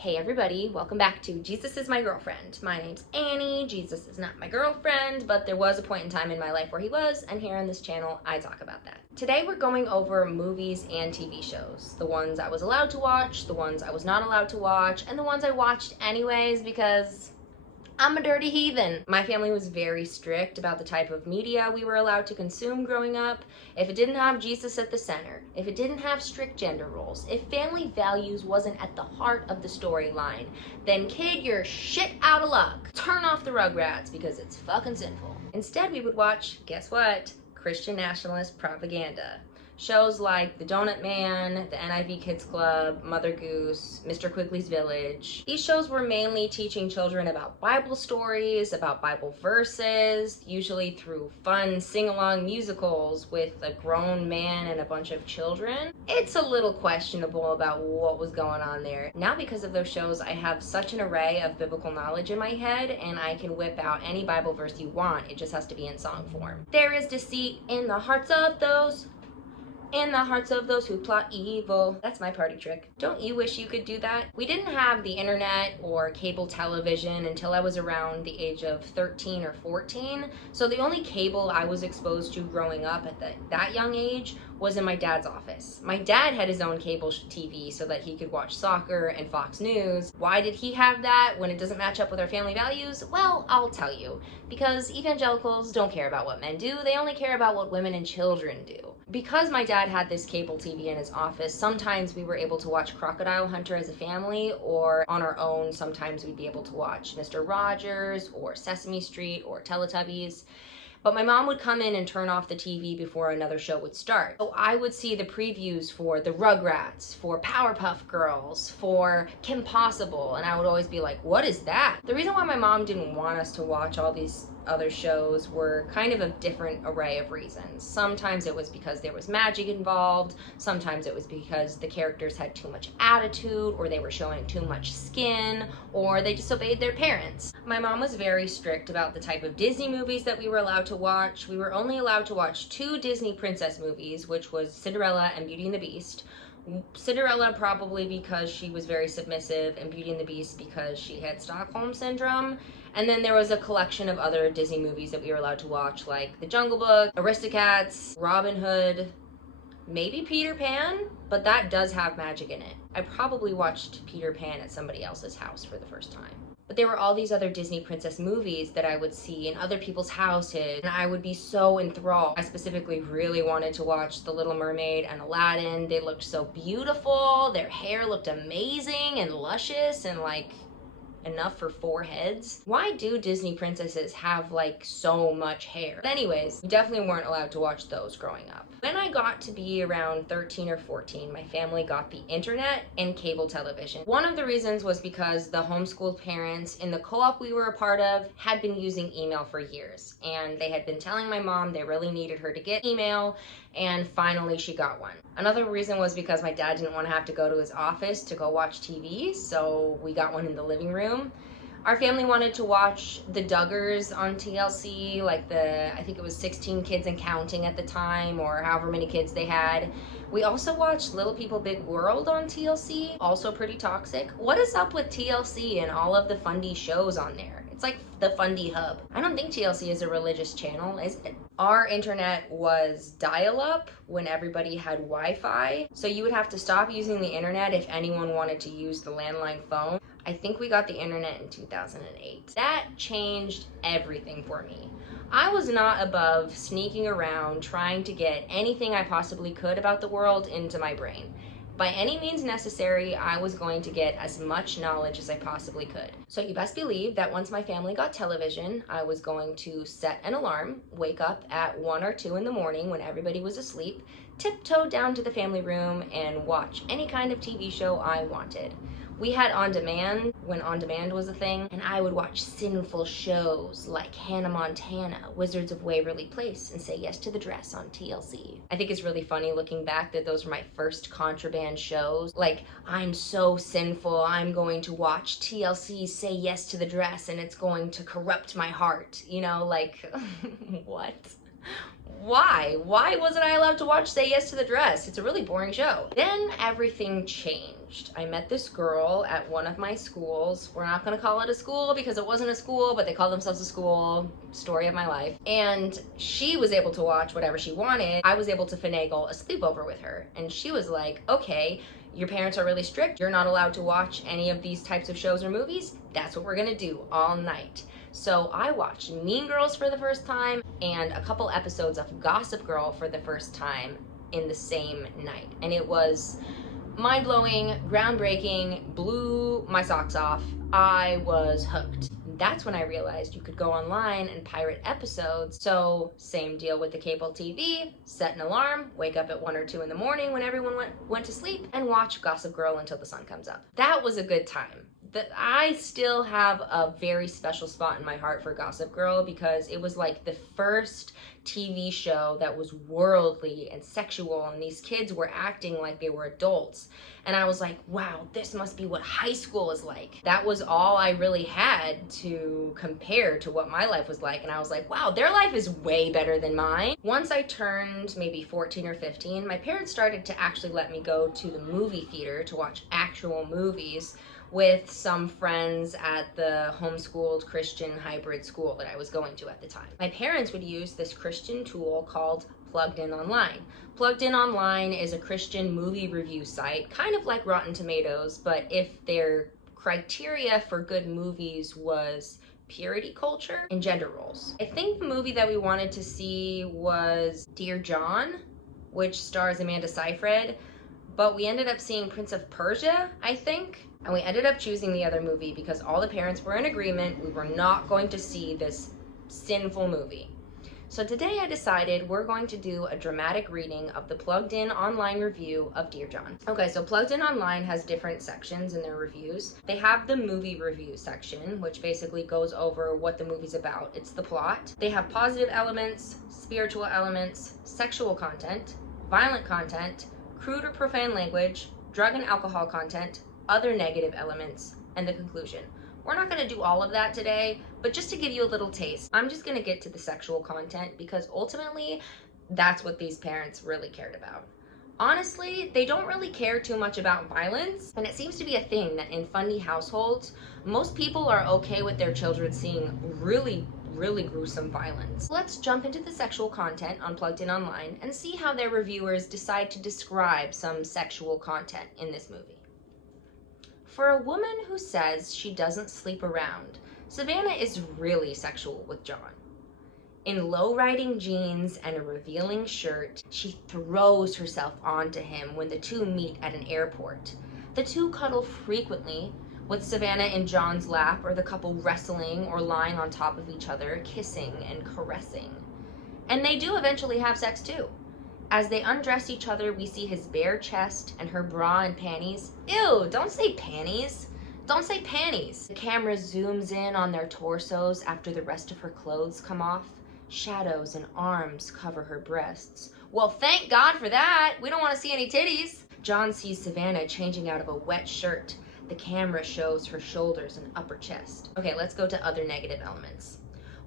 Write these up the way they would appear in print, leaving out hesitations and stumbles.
Hey everybody, welcome back to Jesus is My Girlfriend. My name's Annie. Jesus is not my girlfriend, but there was a point in time in my life where he was, and here on this channel I talk about that. Today we're going over movies and TV shows. The ones I was allowed to watch, the ones I was not allowed to watch, and the ones I watched anyways because I'm a dirty heathen. My family was very strict about the type of media we were allowed to consume growing up. If it didn't have Jesus at the center, if it didn't have strict gender roles, if family values wasn't at the heart of the storyline, then kid, you're shit out of luck. Turn off the Rugrats because it's fucking sinful. Instead, we would watch, guess what? Christian nationalist propaganda. Shows like The Donut Man, the NIV Kids Club, Mother Goose, Mr. Quigley's Village. These shows were mainly teaching children about Bible stories, about Bible verses, usually through fun sing-along musicals with a grown man and a bunch of children. It's a little questionable about what was going on there. Now because of those shows, I have such an array of biblical knowledge in my head, and I can whip out any Bible verse you want. It just has to be in song form. There is deceit in the hearts of those who plot evil. That's my party trick. Don't you wish you could do that? We didn't have the internet or cable television until I was around the age of 13 or 14. So the only cable I was exposed to growing up at that young age was in my dad's office. My dad had his own cable TV so that he could watch soccer and Fox News. Why did he have that when it doesn't match up with our family values? Well, I'll tell you. Because evangelicals don't care about what men do, they only care about what women and children do. Because my dad had this cable TV in his office, sometimes we were able to watch Crocodile Hunter as a family, or on our own, sometimes we'd be able to watch Mr. Rogers or Sesame Street or Teletubbies. But my mom would come in and turn off the TV before another show would start. So I would see the previews for the Rugrats, for Powerpuff Girls, for Kim Possible, and I would always be like, what is that? The reason why my mom didn't want us to watch all these other shows were kind of a different array of reasons. Sometimes it was because there was magic involved, sometimes it was because the characters had too much attitude, or they were showing too much skin, or they disobeyed their parents. My mom was very strict about the type of Disney movies that we were allowed to watch. We were only allowed to watch 2 Disney princess movies, which was Cinderella and Beauty and the Beast. Cinderella probably because she was very submissive, and Beauty and the Beast because she had Stockholm Syndrome. And then there was a collection of other Disney movies that we were allowed to watch, like The Jungle Book, Aristocats, Robin Hood, maybe Peter Pan, but that does have magic in it. I probably watched Peter Pan at somebody else's house for the first time. But there were all these other Disney princess movies that I would see in other people's houses, and I would be so enthralled. I specifically really wanted to watch The Little Mermaid and Aladdin. They looked so beautiful, their hair looked amazing and luscious and like enough for 4 heads. Why do Disney princesses have like so much hair? But anyways, we definitely weren't allowed to watch those growing up. When I got to be around 13 or 14, my family got the internet and cable television. One of the reasons was because the homeschooled parents in the co-op we were a part of had been using email for years, and they had been telling my mom they really needed her to get email, and finally she got one. Another reason was because my dad didn't want to have to go to his office to go watch TV, so we got one in the living room. Our family wanted to watch the Duggars on TLC, like I think it was 16 Kids and Counting at the time, or however many kids they had. We also watched Little People Big World on TLC, also pretty toxic. What is up with TLC and all of the Fundie shows on there? It's like the Fundie hub. I don't think TLC is a religious channel, is it? Our internet was dial-up when everybody had Wi-Fi, so you would have to stop using the internet if anyone wanted to use the landline phone. I think we got the internet in 2008. That changed everything for me. I was not above sneaking around trying to get anything I possibly could about the world into my brain. By any means necessary, I was going to get as much knowledge as I possibly could. So you best believe that once my family got television, I was going to set an alarm, wake up at 1 or 2 in the morning when everybody was asleep, tiptoe down to the family room, and watch any kind of TV show I wanted. We had On Demand when On Demand was a thing, and I would watch sinful shows like Hannah Montana, Wizards of Waverly Place, and Say Yes to the Dress on TLC. I think it's really funny looking back that those were my first contraband shows. Like, I'm so sinful, I'm going to watch TLC's Say Yes to the Dress and it's going to corrupt my heart. You know, like, what? Why? Why wasn't I allowed to watch Say Yes to the Dress? It's a really boring show. Then everything changed. I met this girl at one of my schools. We're not gonna call it a school because it wasn't a school, but they called themselves a school. Story of my life. And she was able to watch whatever she wanted. I was able to finagle a sleepover with her. And she was like, okay, your parents are really strict. You're not allowed to watch any of these types of shows or movies. That's what we're gonna do all night. So I watched Mean Girls for the first time and a couple episodes of Gossip Girl for the first time in the same night. And it was mind-blowing, groundbreaking, blew my socks off. I was hooked. That's when I realized you could go online and pirate episodes. So same deal with the cable TV, set an alarm, wake up at 1 or 2 in the morning when everyone went to sleep, and watch Gossip Girl until the sun comes up. That was a good time. I still have a very special spot in my heart for Gossip Girl because it was like the first TV show that was worldly and sexual, and these kids were acting like they were adults. And I was like, wow, this must be what high school is like. That was all I really had to compare to what my life was like. And I was like, wow, their life is way better than mine. Once I turned maybe 14 or 15, my parents started to actually let me go to the movie theater to watch actual movies with some friends at the homeschooled Christian hybrid school that I was going to at the time. My parents would use this Christian tool called Plugged In Online. Plugged In Online is a Christian movie review site, kind of like Rotten Tomatoes, but if their criteria for good movies was purity culture and gender roles. I think the movie that we wanted to see was Dear John, which stars Amanda Seyfried, but we ended up seeing Prince of Persia, I think. And we ended up choosing the other movie because all the parents were in agreement we were not going to see this sinful movie. So today I decided we're going to do a dramatic reading of the Plugged In Online review of Dear John. Okay, so Plugged In Online has different sections in their reviews. They have the movie review section, which basically goes over what the movie's about. It's the plot. They have positive elements, spiritual elements, sexual content, violent content, crude or profane language, drug and alcohol content, other negative elements, and the conclusion. We're not going to do all of that today, but just to give you a little taste, I'm just going to get to the sexual content because ultimately that's what these parents really cared about. Honestly, they don't really care too much about violence, and it seems to be a thing that in Fundie households, most people are okay with their children seeing really gruesome violence. Let's jump into the sexual content on Plugged In Online and see how their reviewers decide to describe some sexual content in this movie. For a woman who says she doesn't sleep around, Savannah is really sexual with John. In low-riding jeans and a revealing shirt, she throws herself onto him when the two meet at an airport. The two cuddle frequently, with Savannah in John's lap, or the couple wrestling or lying on top of each other, kissing and caressing. And they do eventually have sex too. As they undress each other, we see his bare chest and her bra and panties. Ew, don't say panties. Don't say panties. The camera zooms in on their torsos after the rest of her clothes come off. Shadows and arms cover her breasts. Well, thank God for that. We don't want to see any titties. John sees Savannah changing out of a wet shirt. The camera shows her shoulders and upper chest. Okay, let's go to other negative elements.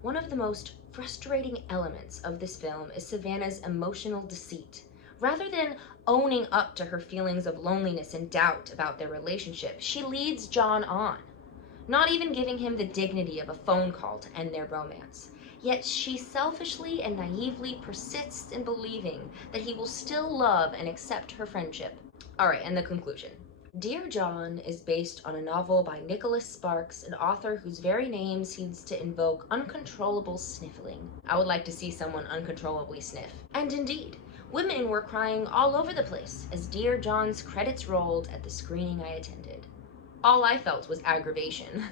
One of the most frustrating elements of this film is Savannah's emotional deceit. Rather than owning up to her feelings of loneliness and doubt about their relationship, she leads John on, not even giving him the dignity of a phone call to end their romance. Yet she selfishly and naively persists in believing that he will still love and accept her friendship. All right, and the conclusion. Dear John is based on a novel by Nicholas Sparks, an author whose very name seems to invoke uncontrollable sniffling. I would like to see someone uncontrollably sniff. And indeed, women were crying all over the place as Dear John's credits rolled at the screening I attended. All I felt was aggravation.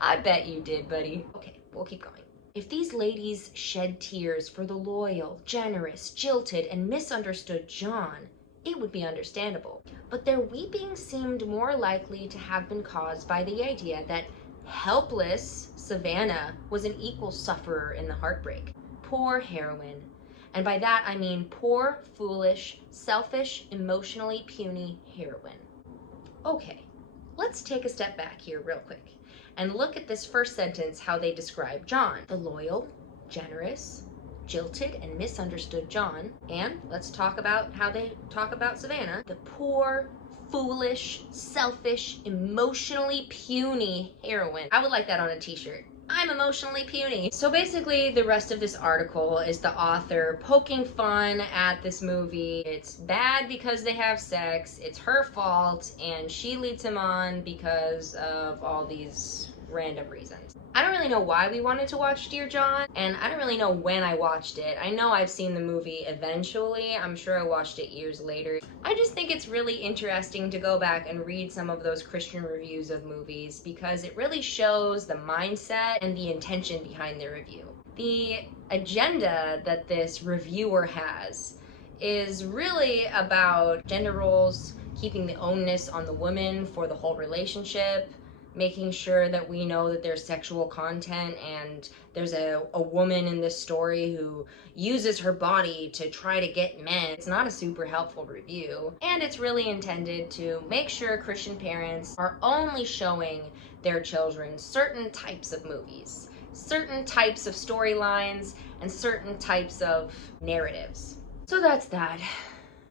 I bet you did, buddy. Okay, we'll keep going. If these ladies shed tears for the loyal, generous, jilted, and misunderstood John, it would be understandable. But their weeping seemed more likely to have been caused by the idea that helpless Savannah was an equal sufferer in the heartbreak. Poor heroine. And by that I mean poor, foolish, selfish, emotionally puny heroine. Okay, let's take a step back here real quick and look at this first sentence, how they describe John. The loyal, generous, jilted and misunderstood John, and let's talk about how they talk about Savannah, the poor, foolish, selfish, emotionally puny heroine. I would like that on a t-shirt. I'm emotionally puny. So basically, the rest of this article is the author poking fun at this movie. It's bad because they have sex, it's her fault, and she leads him on because of all these random reasons. I don't really know why we wanted to watch Dear John, and I don't really know when I watched it. I know I've seen the movie eventually. I'm sure I watched it years later. I just think it's really interesting to go back and read some of those Christian reviews of movies because it really shows the mindset and the intention behind the review. The agenda that this reviewer has is really about gender roles, keeping the onus on the woman for the whole relationship, making sure that we know that there's sexual content and there's a woman in this story who uses her body to try to get men. It's not a super helpful review, and it's really intended to make sure Christian parents are only showing their children certain types of movies, certain types of storylines, and certain types of narratives. So that's that.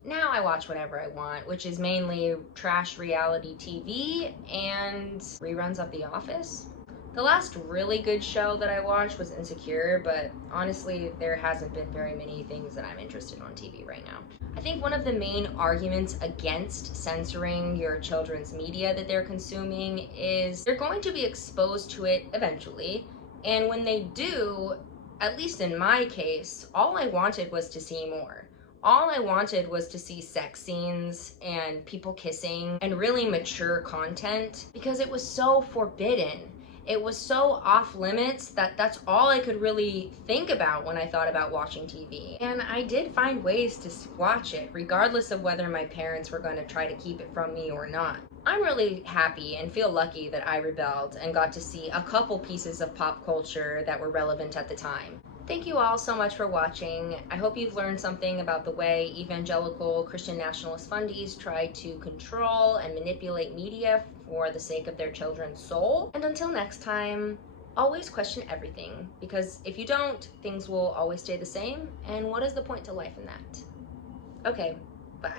Now I watch whatever I want, which is mainly trash reality TV and reruns of The Office. The last really good show that I watched was Insecure, but honestly, there hasn't been very many things that I'm interested in on TV right now. I think one of the main arguments against censoring your children's media that they're consuming is they're going to be exposed to it eventually, and when they do, at least in my case, all I wanted was to see more. All I wanted was to see sex scenes and people kissing and really mature content because it was so forbidden. It was so off limits that that's all I could really think about when I thought about watching TV. And I did find ways to watch it, regardless of whether my parents were going to try to keep it from me or not. I'm really happy and feel lucky that I rebelled and got to see a couple pieces of pop culture that were relevant at the time. Thank you all so much for watching. I hope you've learned something about the way evangelical Christian nationalist fundies try to control and manipulate media for the sake of their children's soul. And until next time, always question everything, because if you don't, things will always stay the same, and what is the point to life in that? Okay, bye.